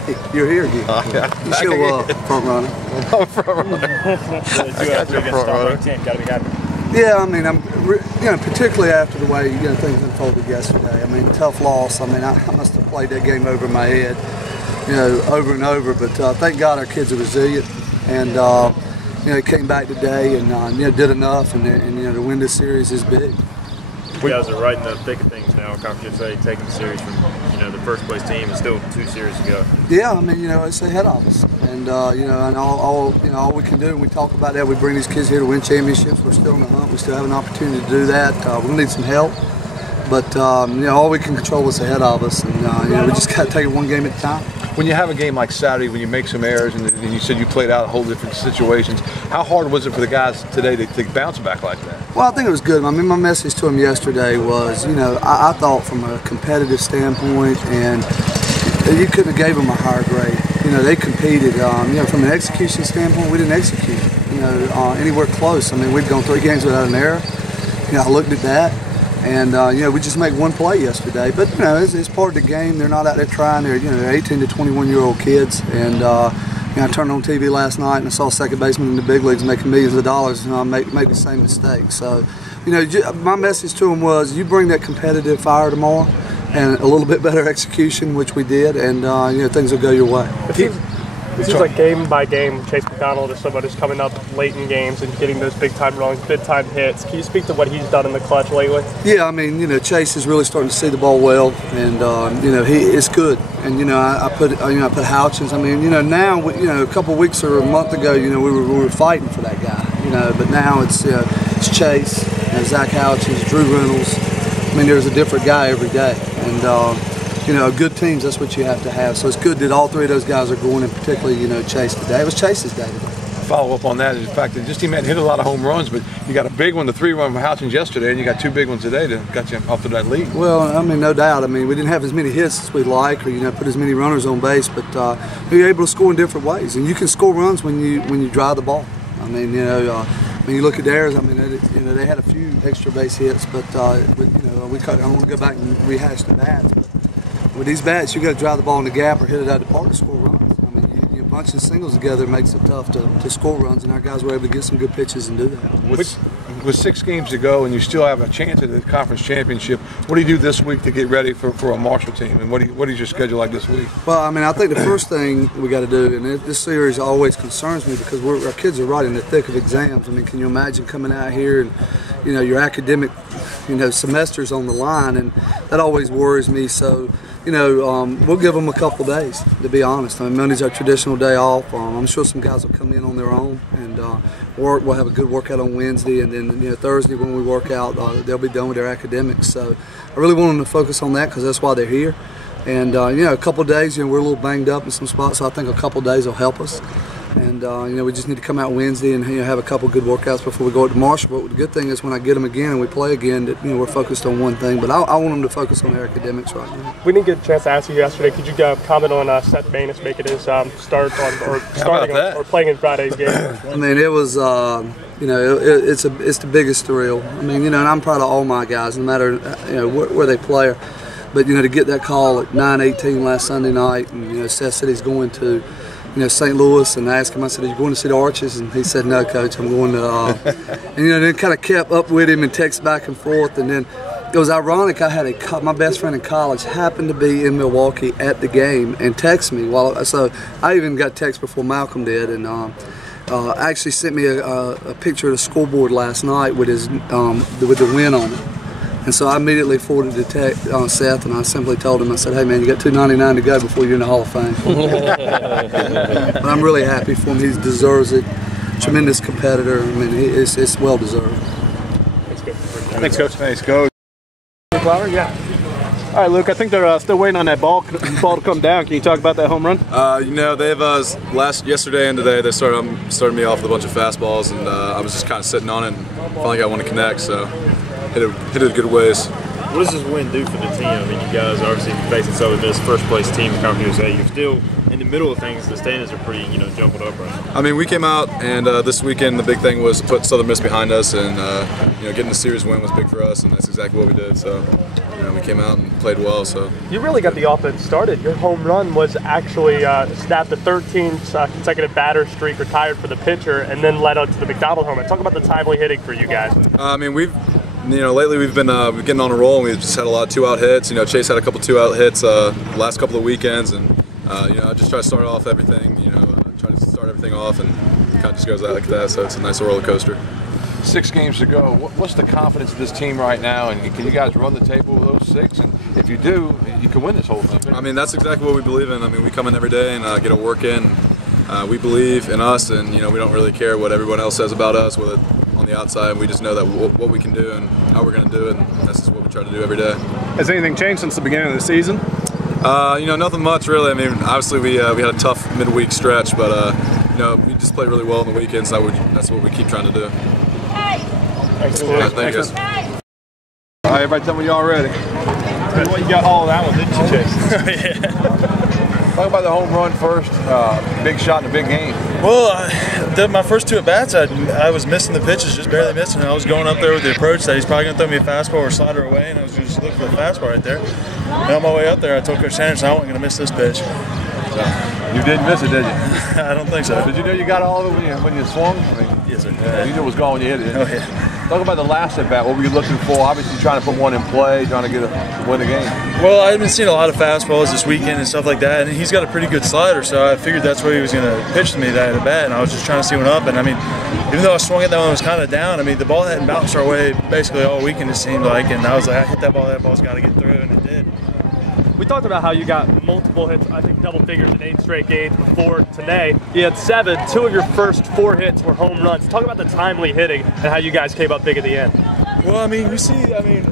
Hey, you're here again. Yeah. You still front runner. I'm front runner. I got your front runner. Gotta be happy. Yeah, I mean, particularly after the way things unfolded yesterday. I mean, tough loss. I mean, I must have played that game over my head, over and over. But thank God our kids are resilient, and came back today and did enough, and to win this series is big. You guys are right in the thick of things now. Conference USA taking the series from the first place team and still 2 series to go. Yeah, I mean, it's ahead of us, and and all we can do. And we talk about that. We bring these kids here to win championships. We're still in the hunt. We still have an opportunity to do that. We're gonna need some help, but all we can control is ahead of us, and we just got to take it one game at a time. When you have a game like Saturday, when you make some errors, and you said you played out a whole different situations, how hard was it for the guys today to bounce back like that? Well, I think it was good. I mean, my message to them yesterday was, I thought from a competitive standpoint, and you couldn't have gave them a higher grade. They competed. From an execution standpoint, we didn't execute, anywhere close. I mean, we'd gone 3 games without an error. I looked at that. And we just made one play yesterday, but it's part of the game. They're not out there trying. They're 18 to 21-year-old kids, and I turned on TV last night and I saw second baseman in the big leagues making millions of dollars, and make the same mistake. So, my message to them was, you bring that competitive fire tomorrow, and a little bit better execution, which we did, and things will go your way. It seems like game by game, Chase McDonald is somebody who's coming up late in games and getting those big-time runs, big-time hits. Can you speak to what he's done in the clutch lately? Yeah, I mean, Chase is really starting to see the ball well, and it's good. And I put Houchins. I mean, now a couple of weeks or a month ago, we were fighting for that guy. But now it's Chase, Zach Houchins, Drew Reynolds. I mean, there's a different guy every day, and. Good teams, that's what you have to have. So it's good that all 3 of those guys are going, and particularly, Chase today. It was Chase's day today. Follow up on that is the fact that he hadn't hit a lot of home runs, but you got a big one, the 3-run from Houchins yesterday, and you got 2 big ones today that got you off to that lead. Well, I mean, no doubt. I mean, we didn't have as many hits as we'd like, or put as many runners on base, but you're able to score in different ways, and you can score runs when you drive the ball. I mean, when you look at theirs, I mean, they had a few extra base hits, but I don't want to go back and rehash the bats. With these bats, you got to drive the ball in the gap or hit it out of the park to score runs. I mean, bunching singles together makes it tough to score runs, and our guys were able to get some good pitches and do that. With 6 games to go, and you still have a chance at the conference championship, what do you do this week to get ready for a Marshall team? And what is your schedule like this week? Well, I mean, I think the first thing we got to do, and this series always concerns me because our kids are right in the thick of exams. I mean, can you imagine coming out here and your academic semester's on the line, and that always worries me. So. We'll give them a couple days, to be honest. I mean, Monday's our traditional day off. I'm sure some guys will come in on their own and work. We'll have a good workout on Wednesday, and then Thursday when we work out, they'll be done with their academics. So I really want them to focus on that because that's why they're here. And a couple of days, we're a little banged up in some spots, so I think a couple of days will help us. And we just need to come out Wednesday and have a couple good workouts before we go to Marshall. But the good thing is when I get them again and we play again, that we're focused on one thing. But I want them to focus on their academics right now. We didn't get a chance to ask you yesterday. Could you comment on Seth Manus making his start or playing in Friday's game? I mean, it was it's the biggest thrill. I mean, and I'm proud of all my guys, no matter where they play. But to get that call at 9:18 last Sunday night, and Seth said he's going to. St. Louis, and I asked him, I said, are you going to see the Arches? And he said, no, Coach, I'm going to, and then kind of kept up with him and text back and forth, and then it was ironic, I had my best friend in college happened to be in Milwaukee at the game and text me, so I even got text before Malcolm did, and actually sent me a picture of the scoreboard last night with with the win on it. And so I immediately forwarded the text on Seth, and I simply told him, I said, hey man, you got $2.99 to go before you're in the Hall of Fame. But I'm really happy for him. He deserves it. Tremendous competitor. I mean, it's well deserved. Thanks, Coach. Thanks, Coach. Flower, yeah. All right, Luke, I think they're still waiting on that ball to come down. Can you talk about that home run? They've yesterday and today they started me off with a bunch of fastballs, and I was just kind of sitting on it and finally got one to connect, so hit it good ways. what does this win do for the team? I mean, you guys obviously facing Southern Miss, first place team in Conference USA. You're still in the middle of things. The standings are pretty, jumbled up right now. I mean, we came out, and this weekend the big thing was to put Southern Miss behind us, and getting the series win was big for us, and that's exactly what we did. So, we came out and played well. So you really got the offense started. Your home run was actually snapped a 13 consecutive batter streak, retired for the pitcher, and then led up to the McDonald home run. Talk about the timely hitting for you guys. I mean, lately we've been getting on a roll, and we've just had a lot of 2-out hits. Chase had a couple 2-out hits last couple of weekends, and I just try to start off everything. Try to start everything off, and it kind of just goes out like that. So it's a nice roller coaster. 6 games to go. What's the confidence of this team right now? And can you guys run the table with those 6? And if you do, you can win this whole thing. I mean, that's exactly what we believe in. I mean, we come in every day and get a work in. We believe in us, and we don't really care what everyone else says about us, whether on the outside. We just know that what we can do and how we're going to do it, and that's just what we try to do every day. Has anything changed since the beginning of the season? Nothing much really. I mean, obviously we had a tough midweek stretch, but we just played really well on the weekends. So that's what we keep trying to do. Thanks, guys. All right, everybody tell me y'all ready. Well, you got all of that one, didn't you, Chase? Yeah. Talk about the home run first. Big shot in a big game. Well, my first 2 at-bats, I was missing the pitches, just barely missing. I was going up there with the approach that he's probably going to throw me a fastball or slider away, and I was going to just look for the fastball right there. And on my way up there, I told Coach Sanderson I wasn't going to miss this pitch. You didn't miss it, did you? I don't think so. Did you know you got all of it when you swung? I mean, yes, sir. Yeah, you knew it was gone when you hit it, didn't you? Oh, yeah. Talk about the last at bat. What were you looking for? Obviously, trying to put one in play, trying to win the game. Well, I've been seeing a lot of fastballs this weekend and stuff like that, and he's got a pretty good slider, so I figured that's what he was going to pitch to me that at bat, and I was just trying to see one up. And I mean, even though I swung it, that one was kind of down. I mean, the ball hadn't bounced our way basically all weekend, it seemed like, and I was like, I hit that ball's got to get through, and it did. We talked about how you got multiple hits, I think double figures in 8 straight games before today. You had 7. 2 of your first 4 hits were home runs. Talk about the timely hitting and how you guys came up big at the end. Well, I mean,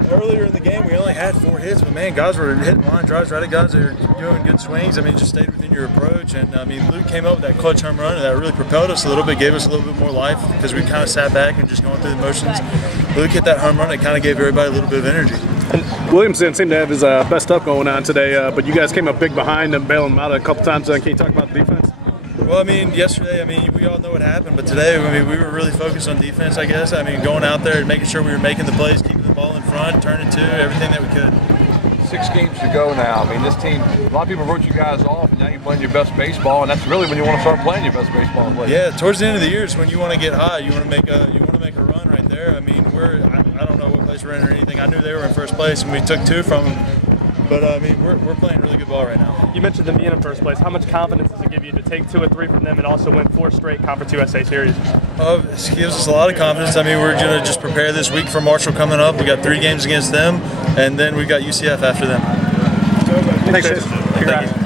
earlier in the game we only had 4 hits, but man, guys were hitting line drives right at guys that are doing good swings. I mean, just stayed within your approach, and I mean, Luke came up with that clutch home run, and that really propelled us a little bit, gave us a little bit more life because we kind of sat back and just going through the motions. Luke hit that home run, it kind of gave everybody a little bit of energy. Williamson seemed to have his best stuff going on today, but you guys came up big behind and bailing him out a couple times. Can you talk about the defense? Well, I mean, yesterday, we all know what happened, but today, we were really focused on defense, I guess. I mean, going out there and making sure we were making the plays, keeping the ball in front, turning to, everything that we could. 6 games to go now. I mean, this team, a lot of people wrote you guys off, and now you're playing your best baseball, and that's really when you want to start playing your best baseball. Yeah, towards the end of the year is when you want to get high. You want to make a run right there. I mean, I don't know what place we're in or anything. I knew they were in first place, and we took 2 from them. But I mean, we're playing really good ball right now. You mentioned them being in first place. How much confidence does it give you to take 2 and 3 from them and also win 4 straight Conference USA series? It gives us a lot of confidence. I mean, we're going to just prepare this week for Marshall coming up. We got 3 games against them, and then we got UCF after them. Thanks, Chase. Congrats.